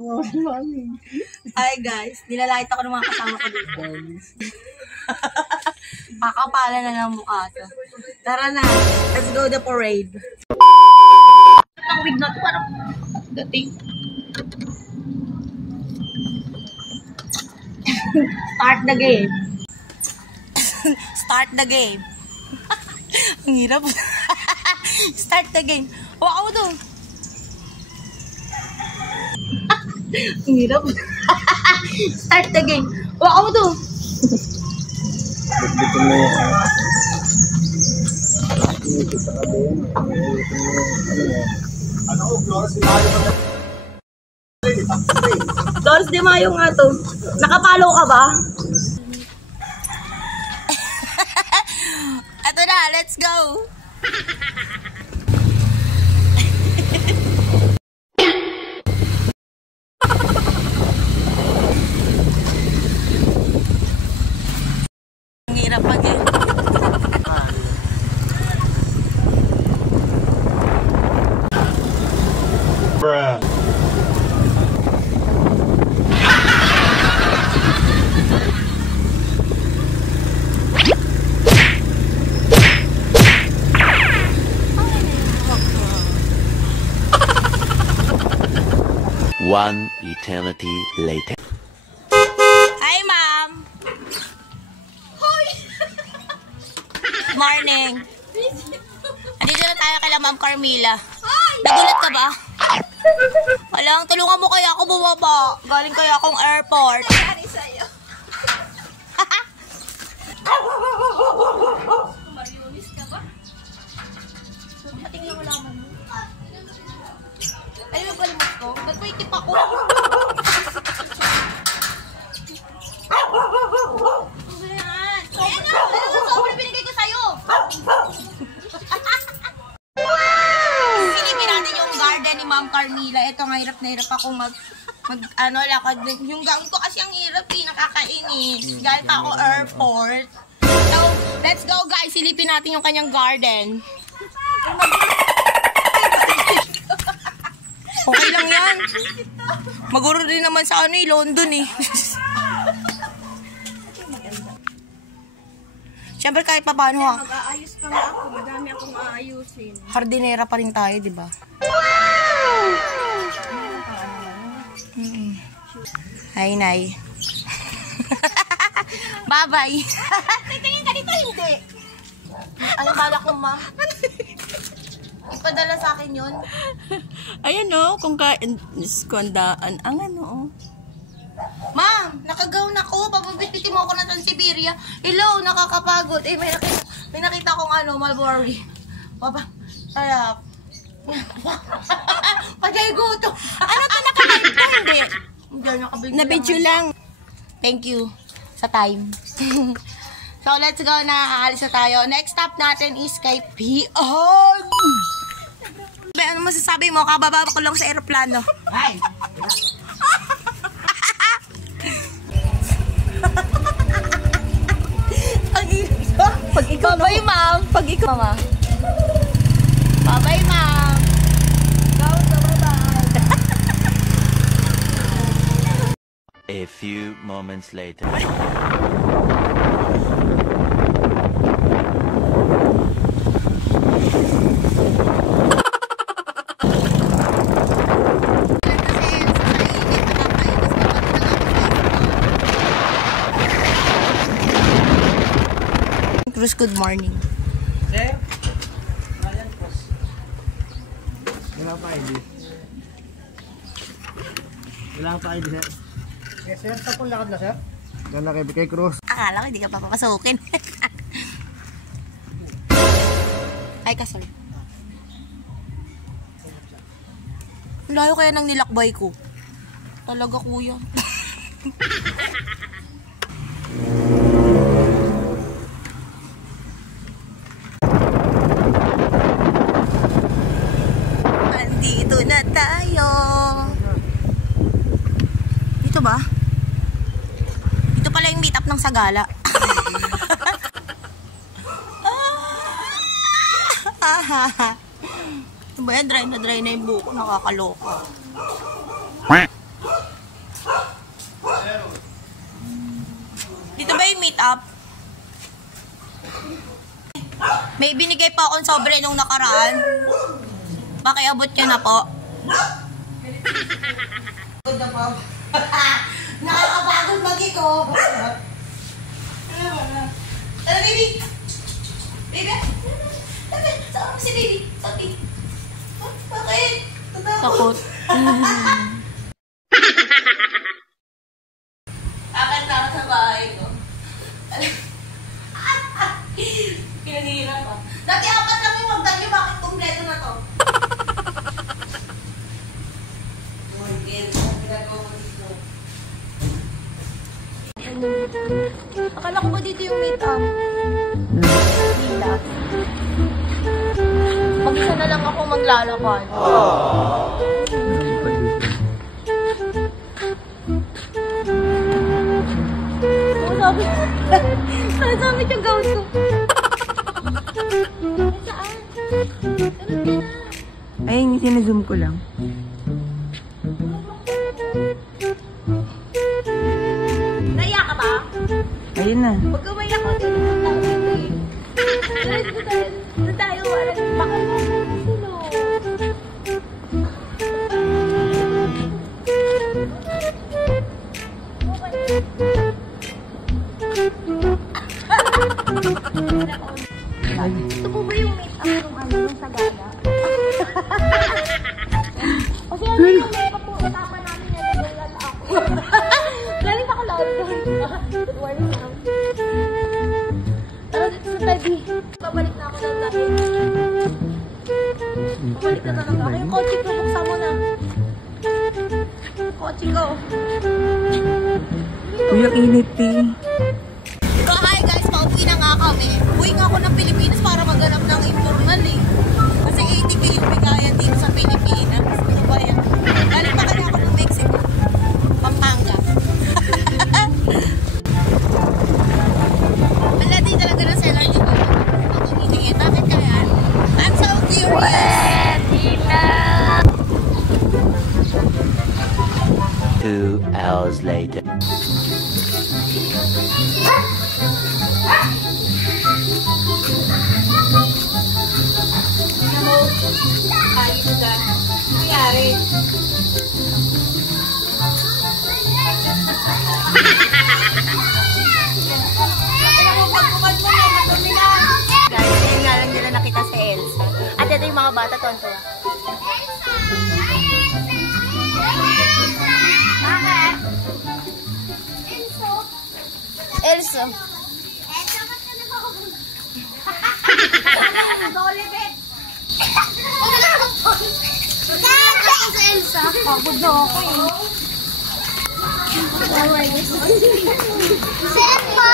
Hi guys, nilalait ako ng mga kasama ko dito. Pakapala na ng mukha to. Tara na, let's go the parade. Ang wig na to, parang dating. Start the game. Start the game. Ang hirap. Start the game. Wow, to. Ang hirap. Start the game. Wow, to. Bitbitin mo yan. Doris de Mayo nga to. Nakapalo ka ba? Ito na, let's go! Ang hirap pag eh. Bruh. One eternity later. Hi, ma'am! Hoy! Morning! Andito na tayo kay Ma'am Carmila. Nagulat ka ba? Walang, tulungan mo kaya ako bumaba. Galing kaya akong airport. Nangyari sa'yo. Marionis ka ba? Patingin ako laman mo. Ay, nagpalimot ko. Nagpaitip ako. Ayan. Ayan na. Ayan na. Sobrang binigay ko sa'yo. Silipin natin yung garden ni Ma'am Carmila. Ito nga, hirap na hirap ako lakad. Yung gown ko kasi ang hirap eh. Nakakainis. Galing pa ako airport. So, let's go guys. Silipin natin yung kanyang garden. Okay lang yan. Maguro din naman sa London eh. Siyempre kahit pa paano ha. Mag-aayos pa nga ako. Madami akong aayusin. Hardinera pa rin tayo, di ba? Hi, Nay. Bye-bye. Tingin ka dito, hindi. Ano balak mo, ma'am? Ipadala sa akin yun. Ayan o, kung kandaan. Ang ano o. Ma'am, nakagaw na ko. Pababitbitin mo ako na sa Siberia. Hello, nakakapagod. Eh, may nakita akong Mulberry. Papa, sarap. Pagay guto. Ano to, nakalive ka? Hindi. Hindi, nakabig Na-video lang. Thank you sa time. So, let's go na. Aalis na tayo. Next stop natin is kay Pion. Ano masasabi mo? Kababa ko lang sa aeroplano. Ay! Ang ino. Pag ikaw, Bye-bye, ma'am. Pag ikaw, mama. Bye-bye, ma'am. A few moments later. Cruz, good morning. Sir? Ayan, boss. Wala pa ID. Wala pa ID, sir. Yes, sir. Saan po lakad na, sir? Ganda kay Cruz. Akala ko hindi ka papapasukin. Ay ka, sir. Layo kaya ng nilakbay ko. Talaga, kuya. Andito na tayo. Dito ba? Dito pala yung meet up ng Sagala. Ano ba yan? Dry na yung buko. Nakakaloka. May binigay pa akong sobre nung nakaraan. Pakiabot nyo na po. Nakakapagod mag-iko. Tara, baby. Baby. Saan si baby? Sabi. Bakit? Takot. Akat na ako sa bahay ko. Pinanihirap pa. Dati apat lang yung magdan nyo. Bakit kumpleto na to? Akala ko ba dito yung meet-up? Nila. Mag-isa na lang ako maglalakad. Sabi yung gawin ko. Saan? Ayun, sinazoom ko lang. Naiyak ka ba? Ayun na. Huwag ka maiyak ko. Doon tayo. Baka sino? Ito po ba yung meet-up nung Sagada? Kasi ano yung make-up po, kasama namin yan, nagulat ako. Galing ako loud. Good morning, ma'am. Tara dito sa tabi. Babalik na ako ng tabi. Babalik na talaga ako. Yung kotse ko, buksan mo na. Kotse ko. Uy, ang init eh. So hi guys, pauwi na nga kami. Uwi nga ako ng Pilipinas para maghanap ng informal eh. Kasi 80k yung bigayan dito sa Pilipinas. Ano ba yan? Galing pa kaya ako ng Mexico. Pampanga. Wala din talaga na seller dito. Ako hinihin. Bakit kaya? I'm so curious. 2 hours later. Ayos ka. Nangyari. Guys, yun nga lang nila nakita si Elsa. At ito yung mga bata, tonto. Bakit? Elsa. Dolibet. Elsa. Pagod na ako eh. Selma!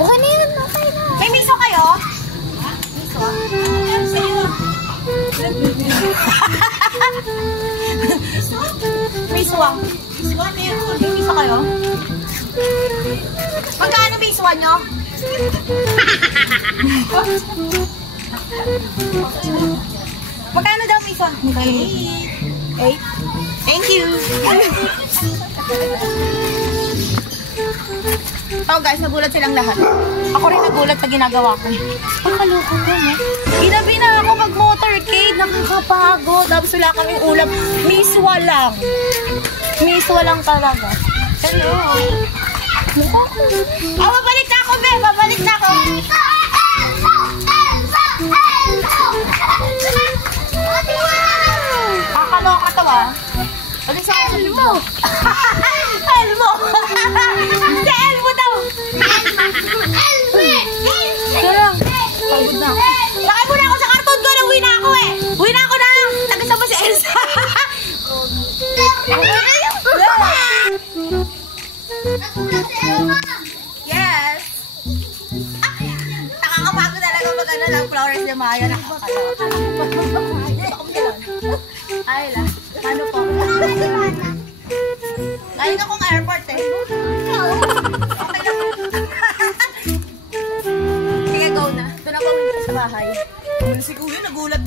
Okay na yun, okay na. May miso kayo? Miso? Sa'yo. Miswa. Miswa meron. May miso kayo? Magkano miswa nyo? Magkano daw miswa? 8. Thank you. Oh guys, nagulat silang lahat. Ako rin nagulat sa ginagawa ko. Pakaloko ko, no? Ginabi na ako mag-motorcade. Nakakapagod. Tapos wala kaming ulam. Miswa lang. Miswa lang talaga. Hello. Oh, babalik na ako, be. Babalik na ako. Kakaloka to, ah. Alis sa Elmo. Elmo. Si Elmo daw. Tara. Pagod na ako. Lakay muna ako sa karton ko. Uwi na ako eh. Uwi na ako na. Tagasama si Elsa. Yes. Nakakapagod talaga pag ano ng Flores de Mayo. Ay lang. Ano po? Ngayon akong airport eh. Okay lang. Sige, go na. Ito na pa ulit sa bahay. Si Kuya nagulat.